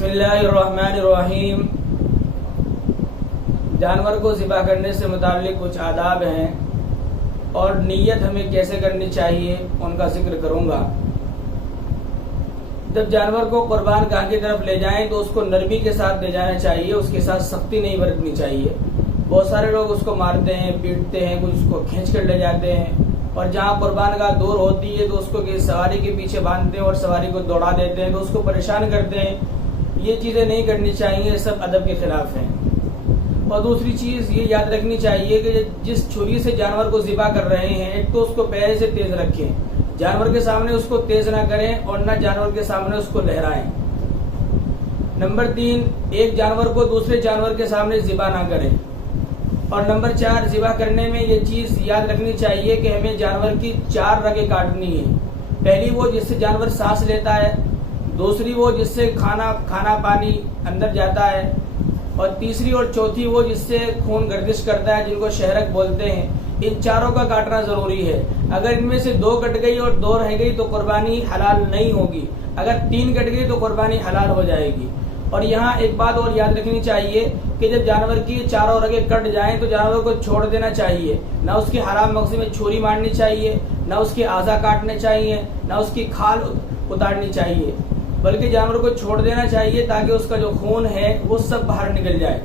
بسم اللہ الرحمن الرحیم۔ جانور کو ذبح کرنے سے متعلق کچھ آداب ہیں اور نیت ہمیں کیسے کرنی چاہیے ان کا ذکر کروں گا۔ جب جانور کو قربان گاہ کی طرف لے جائیں تو اس کو نرمی کے ساتھ لے جانا چاہیے، اس کے ساتھ سختی نہیں برتنی چاہیے۔ بہت سارے لوگ اس کو مارتے ہیں، پیٹتے ہیں، کچھ اس کو کھینچ کر لے جاتے ہیں، اور جہاں قربان گاہ دور ہوتی ہے تو اس کو سواری کے پیچھے باندھتے ہیں اور سواری کو دوڑا دیتے ہیں تو اس کو پریشان کرتے ہیں۔ یہ چیزیں نہیں کرنی چاہیے، یہ سب ادب کے خلاف ہیں۔ اور دوسری چیز یہ یاد رکھنی چاہیے کہ جس چھری سے جانور کو ذبح کر رہے ہیں ایک تو اس کو پہلے سے تیز رکھیں، جانور کے سامنے اس کو تیز نہ کریں اور نہ جانور کے سامنے اس کو لہرائیں۔ نمبر 3، ایک جانور کو دوسرے جانور کے سامنے ذبح نہ کریں۔ اور نمبر 4، ذبح کرنے میں یہ چیز یاد رکھنی چاہیے کہ ہمیں جانور کی 4 رگیں کاٹنی ہیں۔ پہلی وہ جس سے جانور سانس لیتا ہے، دوسری وہ جس سے کھانا پانی اندر جاتا ہے، اور تیسری اور چوتھی وہ جس سے خون گردش کرتا ہے، جن کو شہرک بولتے ہیں۔ ان چاروں کا کاٹنا ضروری ہے۔ اگر ان میں سے 2 کٹ گئی اور 2 رہ گئی تو قربانی حلال نہیں ہوگی، اگر 3 کٹ گئی تو قربانی حلال ہو جائے گی۔ اور یہاں ایک بات اور یاد رکھنی چاہیے کہ جب جانور کی 4 رگیں کٹ جائیں تو جانور کو چھوڑ دینا چاہیے، نہ اس کے حرام مغزی میں چھری مارنی چاہیے، نہ اس کے اعضا کاٹنے چاہیے، نہ اس کی کھال اتارنی چاہیے، بلکہ جانور کو چھوڑ دینا چاہیے تاکہ اس کا جو خون ہے وہ سب باہر نکل جائے۔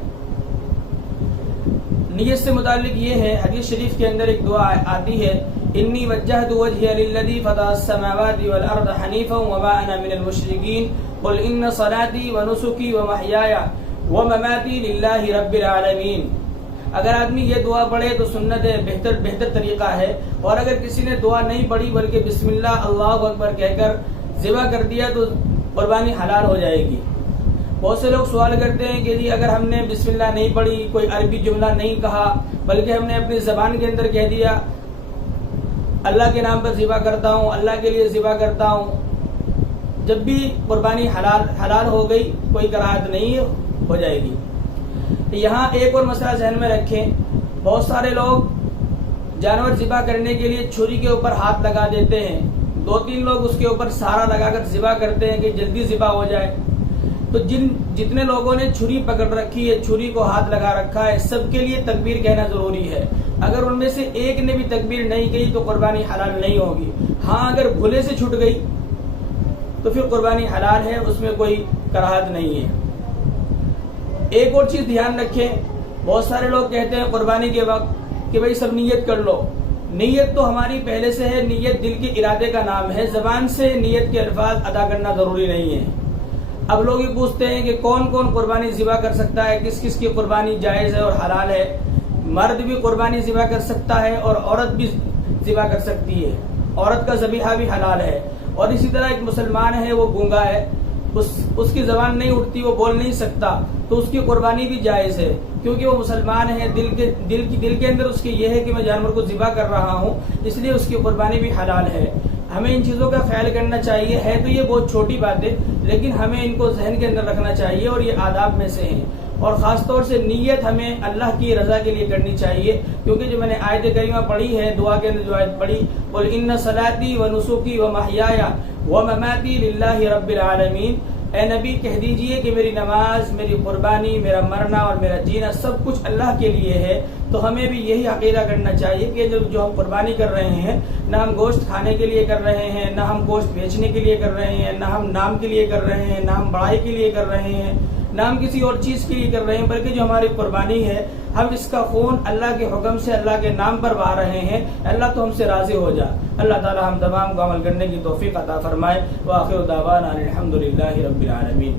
نیت سے متعلق یہ ہے، حدیث شریف کے اندر ایک دعا آتی ہے، انی وجہت وجہی للذی فطر السماوات والارض حنیفا وما انا من المشرکین قل ان صلاتی ونسکی ومحیای ومماتی للہ رب العالمین۔ اگر آدمی یہ دعا پڑھے تو سنت ہے، بہتر طریقہ ہے، اور اگر کسی نے دعا نہیں پڑھی بلکہ بسم اللہ اللہ اکبر کہہ کر ذبح کر دیا تو قربانی حلال ہو جائے گی۔ بہت سے لوگ سوال کرتے ہیں کہ جی اگر ہم نے بسم اللہ نہیں پڑھی، کوئی عربی جملہ نہیں کہا، بلکہ ہم نے اپنی زبان کے اندر کہہ دیا اللہ کے نام پر ذبح کرتا ہوں، اللہ کے لیے ذبح کرتا ہوں، جب بھی قربانی حلال ہو گئی، کوئی کراہت نہیں ہو جائے گی۔ یہاں ایک اور مسئلہ ذہن میں رکھیں، بہت سارے لوگ جانور ذبح کرنے کے لیے چھری کے اوپر ہاتھ لگا دیتے ہیں، 2-3 لوگ اس کے اوپر سہارا لگا کر ذبح کرتے ہیں کہ جلدی ذبح ہو جائے۔ تو جتنے لوگوں نے چھری پکڑ رکھی ہے، چھری کو ہاتھ لگا رکھا ہے، سب کے لیے تکبیر کہنا ضروری ہے۔ اگر ان میں سے ایک نے بھی تکبیر نہیں کہی تو قربانی حلال نہیں ہوگی۔ ہاں اگر بھولے سے چھوٹ گئی تو پھر قربانی حلال ہے، اس میں کوئی کراہت نہیں ہے۔ ایک اور چیز دھیان رکھیں، بہت سارے لوگ کہتے ہیں قربانی کے وقت کہ بھئی سب نیت کر لو۔ نیت تو ہماری پہلے سے ہے، نیت دل کے ارادے کا نام ہے، زبان سے نیت کے الفاظ ادا کرنا ضروری نہیں ہے۔ اب لوگ یہ پوچھتے ہیں کہ کون کون قربانی ذبح کر سکتا ہے، کس کس کی قربانی جائز ہے اور حلال ہے۔ مرد بھی قربانی ذبح کر سکتا ہے اور عورت بھی ذبح کر سکتی ہے، عورت کا ذبیحہ بھی حلال ہے۔ اور اسی طرح ایک مسلمان ہے، وہ گونگا ہے، اس کی زبان نہیں اٹھتی، وہ بول نہیں سکتا، تو اس کی قربانی بھی جائز ہے، کیونکہ وہ مسلمان ہے، دل کے اندر اس کے یہ ہے کہ میں جانور کو ذبح کر رہا ہوں، اس لیے اس کی قربانی بھی حلال ہے۔ ہمیں ان چیزوں کا خیال کرنا چاہیے، ہے تو یہ بہت چھوٹی باتیں لیکن ہمیں ان کو ذہن کے اندر رکھنا چاہیے، اور یہ آداب میں سے ہیں۔ اور خاص طور سے نیت ہمیں اللہ کی رضا کے لیے کرنی چاہیے، کیونکہ جو میں نے آیت کریمہ پڑھی ہے، دعا کے اندر جو آیت پڑھی، قل ان صلاتی ونسکی ومحیای ومماتی للہ رب العالمین، اے نبی کہہ دیجئے کہ میری نماز، میری قربانی، میرا مرنا اور میرا جینا سب کچھ اللہ کے لیے ہے۔ تو ہمیں بھی یہی عقیدہ کرنا چاہیے کہ جو ہم قربانی کر رہے ہیں، نہ ہم گوشت کھانے کے لیے کر رہے ہیں، نہ ہم گوشت بیچنے کے لیے کر رہے ہیں، نہ ہم نام کے لیے کر رہے ہیں، نہ ہم بڑائی کے لیے کر رہے ہیں، نہ ہم کسی اور چیز کے لیے کر رہے ہیں، بلکہ جو ہماری قربانی ہے ہم اس کا خون اللہ کے حکم سے اللہ کے نام پر بہا رہے ہیں۔ اللہ تو ہم سے راضی ہو جا۔ اللہ تعالی ہم تمام کو عمل کرنے کی توفیق عطا فرمائے۔ وآخر دعوانا الحمدللہ رب العالمین۔